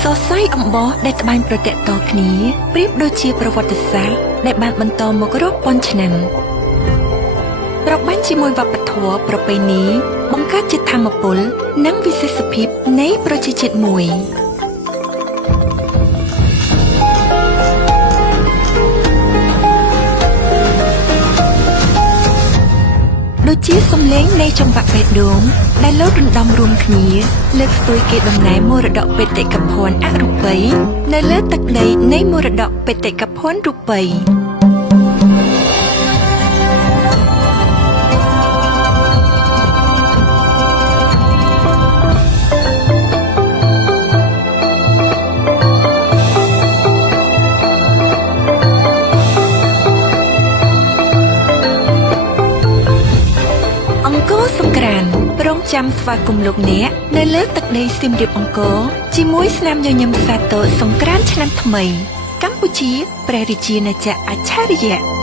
សរសៃអំបោះដែលត្បាញប្រទាក់តគ្នាប្រៀបដូចជាប្រវត្តិសាស្ត្រដែលបានបន្តមករាប់ពាន់ឆ្នាំប្របាញ់ជាមួយវប្បធម៌ប្រពៃណីបង្កើតជាធម៌ពលនិងវិសេសភាពនៃប្រជាជាតិមួយដូចជាសំឡេងនៃចង្វាក់បេះដូងដែលលោតរំដំរួមគ្នាលើកស្ទួយគេដំណើរមរតកបេតិកភណ្ឌអរូបីនៅលើទឹកដីនៃមរតកបេតិកភណ្ឌរូបីអង្គរសង្ក្រាន្តរងចាំស្វាគមន៍លោកអ្នកនៅលើទឹកដីសៀមរាបអង្គរជាមួយស្នាមញញឹមសាទរសង្ក្រាន្តឆ្នាំថ្មីកម្ពុជាព្រះរាជាណាចក្រអច្ឆរិយៈ